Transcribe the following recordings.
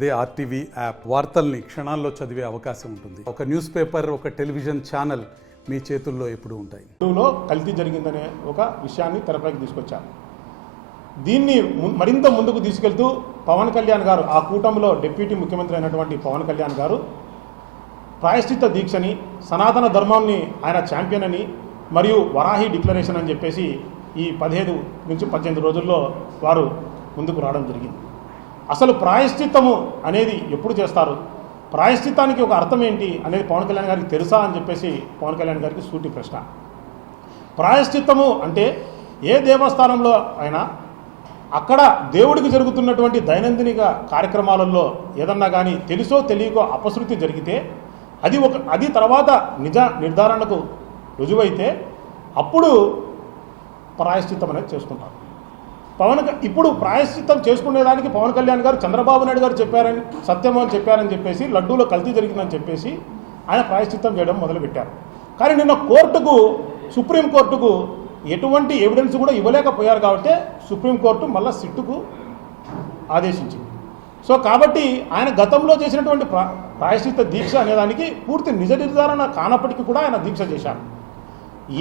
అదే RTV app వార్తల్ని క్షణాల్లో చదివే అవకాశం ఉంటుంది. ఒక న్యూస్ పేపర్, ఒక టెలివిజన్ ఛానల్ మీ చేతుల్లో ఎప్పుడూ ఉంటాయి. కల్తీ జరిగిందనే ఒక విషయాన్ని తెరపైకి తీసుకొచ్చారు. దీన్ని మరింత ముందుకు తీసుకెళ్తూ పవన్ కళ్యాణ్ గారు, ఆ కూటమిలో డిప్యూటీ ముఖ్యమంత్రి అయినటువంటి పవన్ కళ్యాణ్ గారు ప్రాయశ్చిత్త దీక్షని, సనాతన ధర్మాన్ని ఆయన ఛాంపియన్ అని, మరియు వరాహి డిక్లరేషన్ అని చెప్పేసి ఈ 15 నుంచి 18 రోజుల్లో వారు ముందుకు రావడం జరిగింది. అసలు ప్రాయశ్చిత్తము అనేది ఎప్పుడు చేస్తారు, ప్రాయశ్చిత్తానికి ఒక అర్థం ఏంటి అనేది పవన్ కళ్యాణ్ గారికి తెలుసా అని చెప్పేసి పవన్ కళ్యాణ్ గారికి సూటి ప్రశ్న. ప్రాయశ్చిత్తము అంటే ఏ దేవస్థానంలో అయినా అక్కడ దేవుడికి జరుగుతున్నటువంటి దైనందినిక కార్యక్రమాలలో ఏదన్నా కానీ తెలుసో తెలియకో అపశృతి జరిగితే అది తర్వాత నిజ నిర్ధారణకు రుజువైతే అప్పుడు ప్రాయశ్చిత్తం అనేది చేసుకుంటారు. ఇప్పుడు ప్రాయశ్చిత్తం చేసుకునేదానికి పవన్ కళ్యాణ్ గారు చంద్రబాబు నాయుడు గారు చెప్పారని, సత్యము అని చెప్పారని చెప్పేసి, లడ్డూలో కల్తీ జరిగిందని చెప్పేసి ఆయన ప్రాయశ్చిత్తం చేయడం మొదలుపెట్టారు. కానీ నిన్న సుప్రీంకోర్టుకు ఎటువంటి ఎవిడెన్స్ కూడా ఇవ్వలేకపోయారు కాబట్టి సుప్రీంకోర్టు మళ్ళీ సిట్టుకు ఆదేశించింది. సో కాబట్టి ఆయన గతంలో చేసినటువంటి ప్రాయశ్చిత్త దీక్ష అనేదానికి పూర్తి నిజ నిర్ధారణ కానప్పటికీ కూడా ఆయన దీక్ష చేశారు.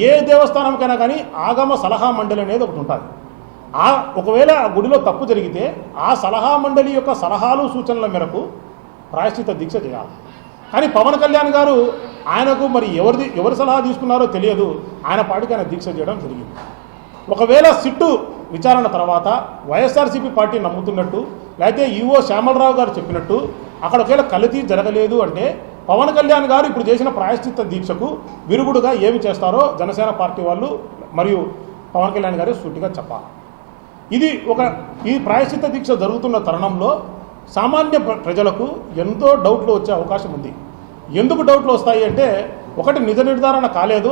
ఏ దేవస్థానంకైనా కానీ ఆగమ సలహా మండలి అనేది ఒకటి ఉంటుంది. ఒకవేళ ఆ గుడిలో తప్పు జరిగితే ఆ సలహా మండలి యొక్క సలహాలు సూచనల మేరకు ప్రాయశ్చిత్త దీక్ష చేయాలి. కానీ పవన్ కళ్యాణ్ గారు ఆయనకు మరి ఎవరి సలహా తీసుకున్నారో తెలియదు, ఆయన పాటికి ఆయన దీక్ష చేయడం జరిగింది. ఒకవేళ సిట్టు విచారణ తర్వాత వైఎస్ఆర్సీపీ పార్టీ నమ్ముతున్నట్టు, లేకపోతే ఈవో శ్యామలరావు గారు చెప్పినట్టు అక్కడ ఒకవేళ కల్తీ జరగలేదు అంటే పవన్ కళ్యాణ్ గారు ఇప్పుడు చేసిన ప్రాయశ్చిత్త దీక్షకు విరుగుడుగా ఏమి చేస్తారో జనసేన పార్టీ వాళ్ళు మరియు పవన్ కళ్యాణ్ గారు సూటిగా చెప్పాలి. ఈ ప్రాయశ్చిత్త దీక్ష జరుగుతున్న తరుణంలో సామాన్య ప్రజలకు ఎంతో డౌట్లు వచ్చే అవకాశం ఉంది. ఎందుకు డౌట్లు వస్తాయి అంటే, ఒకటి నిజ నిర్ధారణ కాలేదు,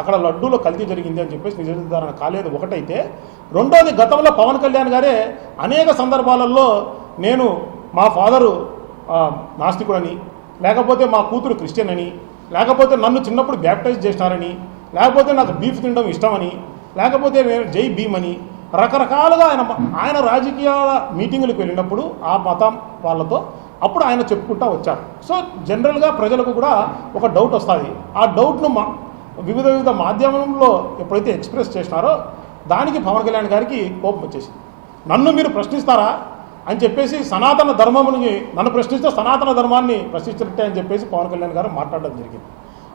అక్కడ లడ్డూలో కల్తీ జరిగింది అని చెప్పేసి నిజ నిర్ధారణ కాలేదు ఒకటైతే, రెండోది గతంలో పవన్ కళ్యాణ్ గారే అనేక సందర్భాలలో నేను మా ఫాదరు నాస్తికుడని, లేకపోతే మా కూతురు క్రిస్టియన్ అని, లేకపోతే నన్ను చిన్నప్పుడు బ్యాప్టైజ్ చేసినారని, లేకపోతే నాకు బీఫ్ తినడం ఇష్టమని, లేకపోతే నేను జై భీమ్ అని రకరకాలుగా ఆయన రాజకీయాల మీటింగులకు వెళ్ళినప్పుడు ఆ మతం వాళ్ళతో అప్పుడు ఆయన చెప్పుకుంటూ వచ్చారు. సో జనరల్గా ప్రజలకు కూడా ఒక డౌట్ వస్తుంది. ఆ డౌట్ను వివిధ మాధ్యమంలో ఎప్పుడైతే ఎక్స్ప్రెస్ చేసినారో దానికి పవన్ కళ్యాణ్ గారికి కోపం వచ్చేసింది. నన్ను మీరు ప్రశ్నిస్తారా అని చెప్పేసి, సనాతన ధర్మముని నన్ను ప్రశ్నిస్తే సనాతన ధర్మాన్ని ప్రశ్నించినట్టే అని చెప్పేసి పవన్ కళ్యాణ్ గారు మాట్లాడడం జరిగింది.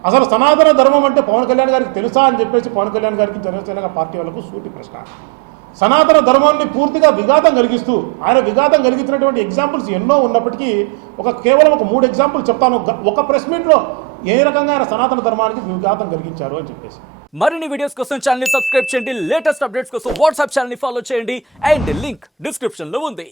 అసలు సనాతన ధర్మం అంటే పవన్ కళ్యాణ్ గారికి తెలుసా అని చెప్పేసి పవన్ కళ్యాణ్ గారికి జనసేన పార్టీ వాళ్ళకు సూటి ప్రశ్న. సనాతన ధర్మాన్ని పూర్తిగా విఘాతం కలిగిస్తూ ఆయన విఘాతం కలిగించినటువంటి ఎగ్జాంపుల్స్ ఎన్నో ఉన్నప్పటికీ కేవలం ఒక 3 ఎగ్జాంపుల్ చెప్తాను. ఒక ప్రెస్ మీట్లో ఏ రకంగా ఆయన సనాతన ధర్మానికి విఘాతం కలిగించారు అని చెప్పేసి. మరిన్ని వీడియోస్ కోసం ఛానల్ ని సబ్స్క్రైబ్ చేయండి, లేటెస్ట్ అప్డేట్స్ కోసం వాట్సాప్ ఛానల్ ని ఫాలో చేయండి, అండ్ లింక్ డిస్క్రిప్షన్ లో ఉంది.